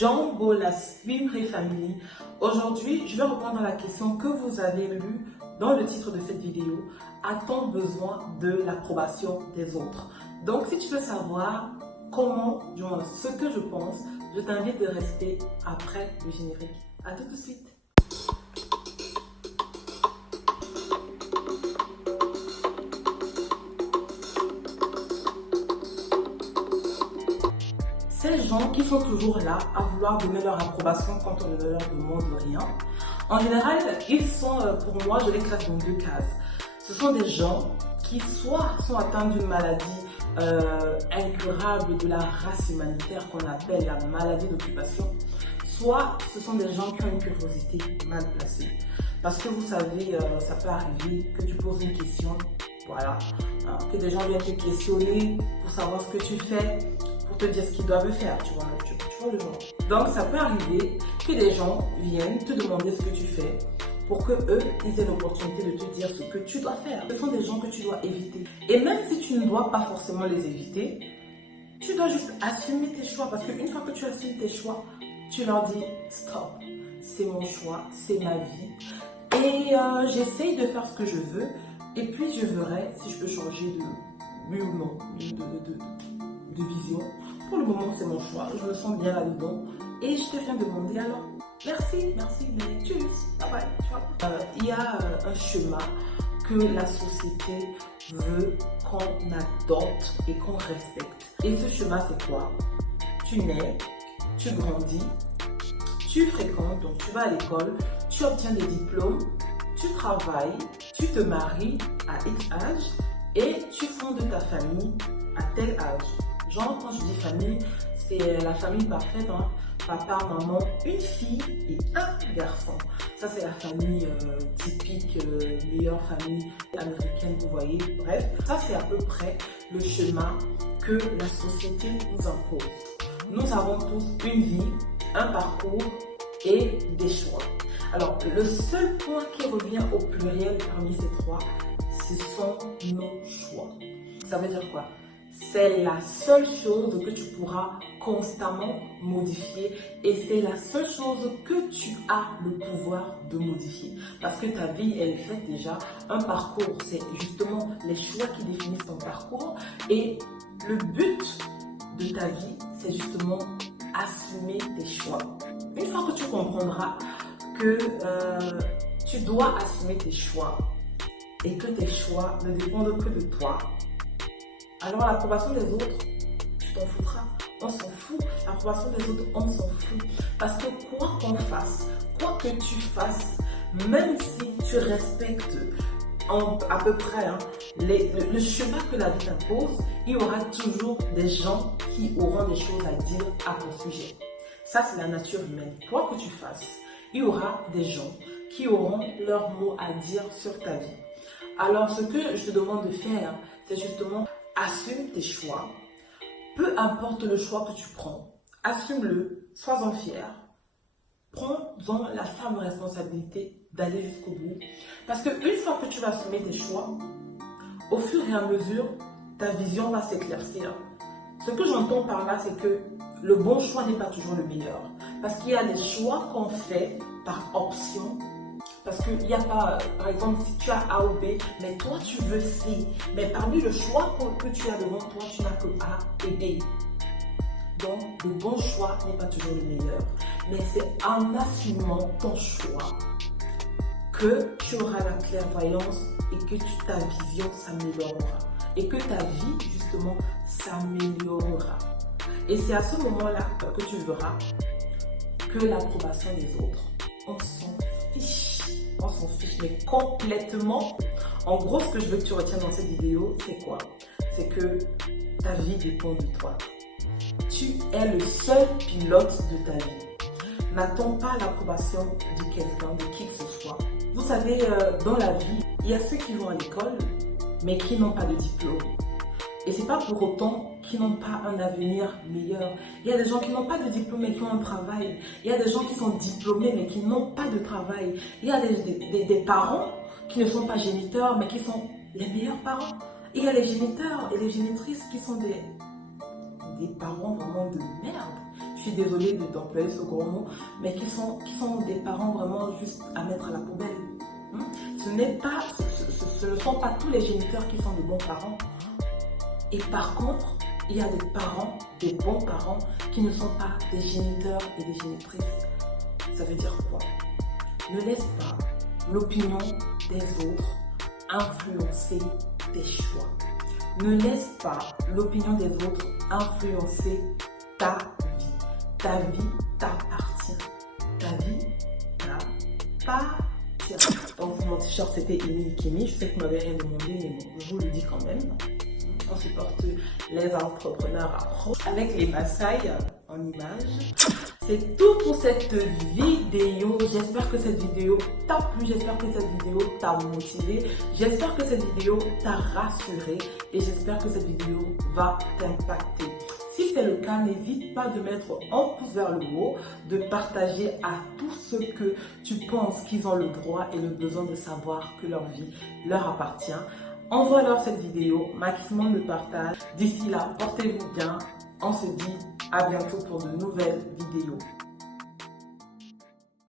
Jumbo, la Swimmery Family. Aujourd'hui, je vais répondre à la question que vous avez lue dans le titre de cette vidéo. A-t-on besoin de l'approbation des autres? Donc, si tu veux savoir comment, du moins ce que je pense, je t'invite de rester après le générique. À tout de suite. Ces gens qui sont toujours là à vouloir donner leur approbation quand on ne leur demande rien, en général, ils sont, pour moi, je les classe dans deux cases. Ce sont des gens qui soit sont atteints d'une maladie incurable de la race humanitaire qu'on appelle la maladie d'occupation, soit ce sont des gens qui ont une curiosité mal placée. Parce que vous savez, ça peut arriver que tu poses une question, voilà, que des gens viennent te questionner pour savoir ce que tu fais, pour te dire ce qu'ils doivent faire, tu vois le genre. Donc ça peut arriver que des gens viennent te demander ce que tu fais pour que eux ils aient l'opportunité de te dire ce que tu dois faire. Ce sont des gens que tu dois éviter. Et même si tu ne dois pas forcément les éviter, tu dois juste assumer tes choix. Parce qu'une fois que tu assumes tes choix, tu leur dis stop, c'est mon choix, c'est ma vie. Et j'essaye de faire ce que je veux. Et puis je verrai si je peux changer de oui ou non, de vision. Pour le moment, c'est mon choix. Je me sens bien là-dedans. Et je te viens demander alors, merci, mais tchuss, bye bye, tu vois. Il y a un schéma que la société veut qu'on adopte et qu'on respecte. Et ce schéma, c'est quoi? Tu nais, tu grandis, tu fréquentes, donc tu vas à l'école, tu obtiens des diplômes, tu travailles, tu te maries à X âge et tu fondes ta famille à tel âge. Genre, quand je dis famille, c'est la famille parfaite, hein. Papa, maman, une fille et un garçon. Ça, c'est la famille typique, meilleure famille américaine, vous voyez. Bref, ça, c'est à peu près le schéma que la société nous impose. Nous avons tous une vie, un parcours et des choix. Alors, le seul point qui revient au pluriel parmi ces trois, ce sont nos choix. Ça veut dire quoi? C'est la seule chose que tu pourras constamment modifier et c'est la seule chose que tu as le pouvoir de modifier. Parce que ta vie, elle est faite déjà. Un parcours, c'est justement les choix qui définissent ton parcours. Et le but de ta vie, c'est justement assumer tes choix. Une fois que tu comprendras que tu dois assumer tes choix et que tes choix ne dépendent que de toi, alors l'approbation des autres, tu t'en foutras. On s'en fout. L'approbation des autres, on s'en fout. Parce que quoi qu'on fasse, quoi que tu fasses, même si tu respectes à peu près le chemin que la vie t'impose, il y aura toujours des gens qui auront des choses à dire à ton sujet. Ça, c'est la nature humaine. Quoi que tu fasses, il y aura des gens qui auront leur mot à dire sur ta vie. Alors, ce que je te demande de faire, c'est justement assume tes choix. Peu importe le choix que tu prends, assume-le, sois-en fier. Prends-en la ferme responsabilité d'aller jusqu'au bout. Parce qu'une fois que tu vas assumer tes choix, au fur et à mesure, ta vision va s'éclaircir. Ce que j'entends par là, c'est que le bon choix n'est pas toujours le meilleur. Parce qu'il y a des choix qu'on fait par option. Parce qu'il n'y a pas, par exemple, si tu as A ou B, mais toi tu veux C. Mais parmi le choix que tu as devant toi, tu n'as que A et B. Donc, le bon choix n'est pas toujours le meilleur. Mais c'est en assumant ton choix que tu auras la clairvoyance et que ta vision s'améliorera. Et que ta vie, justement, s'améliorera. Et c'est à ce moment-là que tu verras que l'approbation des autres, on s'en fiche. On s'en fiche, mais complètement. En gros, ce que je veux que tu retiennes dans cette vidéo, c'est quoi? C'est que ta vie dépend de toi. Tu es le seul pilote de ta vie. N'attends pas l'approbation de quelqu'un, de qui que ce soit. Vous savez, dans la vie, il y a ceux qui vont à l'école, mais qui n'ont pas de diplôme. Et c'est pas pour autant qu'ils n'ont pas un avenir meilleur. Il y a des gens qui n'ont pas de diplôme mais qui ont un travail. Il y a des gens qui sont diplômés mais qui n'ont pas de travail. Il y a des parents qui ne sont pas géniteurs mais qui sont les meilleurs parents. Il y a les géniteurs et les génitrices qui sont des parents vraiment de merde. je suis désolée d'employer ce gros mot, mais qui sont des parents vraiment juste à mettre à la poubelle. Ce ne sont pas tous les géniteurs qui sont de bons parents. Et par contre, il y a des parents, des bons parents, qui ne sont pas des géniteurs et des génitrices. Ça veut dire quoi? Ne laisse pas l'opinion des autres influencer tes choix. Ne laisse pas l'opinion des autres influencer ta vie. Ta vie t'appartient. Ta vie t'appartient. Donc mon t-shirt c'était Emile Kimi. Je sais que vous m'avez rien demandé, mais bon, je vous le dis quand même. On supporte les entrepreneurs afro avec les Maasai en image. C'est tout pour cette vidéo. J'espère que cette vidéo t'a plu. J'espère que cette vidéo t'a motivé. J'espère que cette vidéo t'a rassuré. Et j'espère que cette vidéo va t'impacter. Si c'est le cas, n'hésite pas de mettre un pouce vers le haut, de partager à tous ceux que tu penses qu'ils ont le droit et le besoin de savoir que leur vie leur appartient. Envoie-leur cette vidéo, maximum de partage. D'ici là, portez-vous bien. On se dit à bientôt pour de nouvelles vidéos.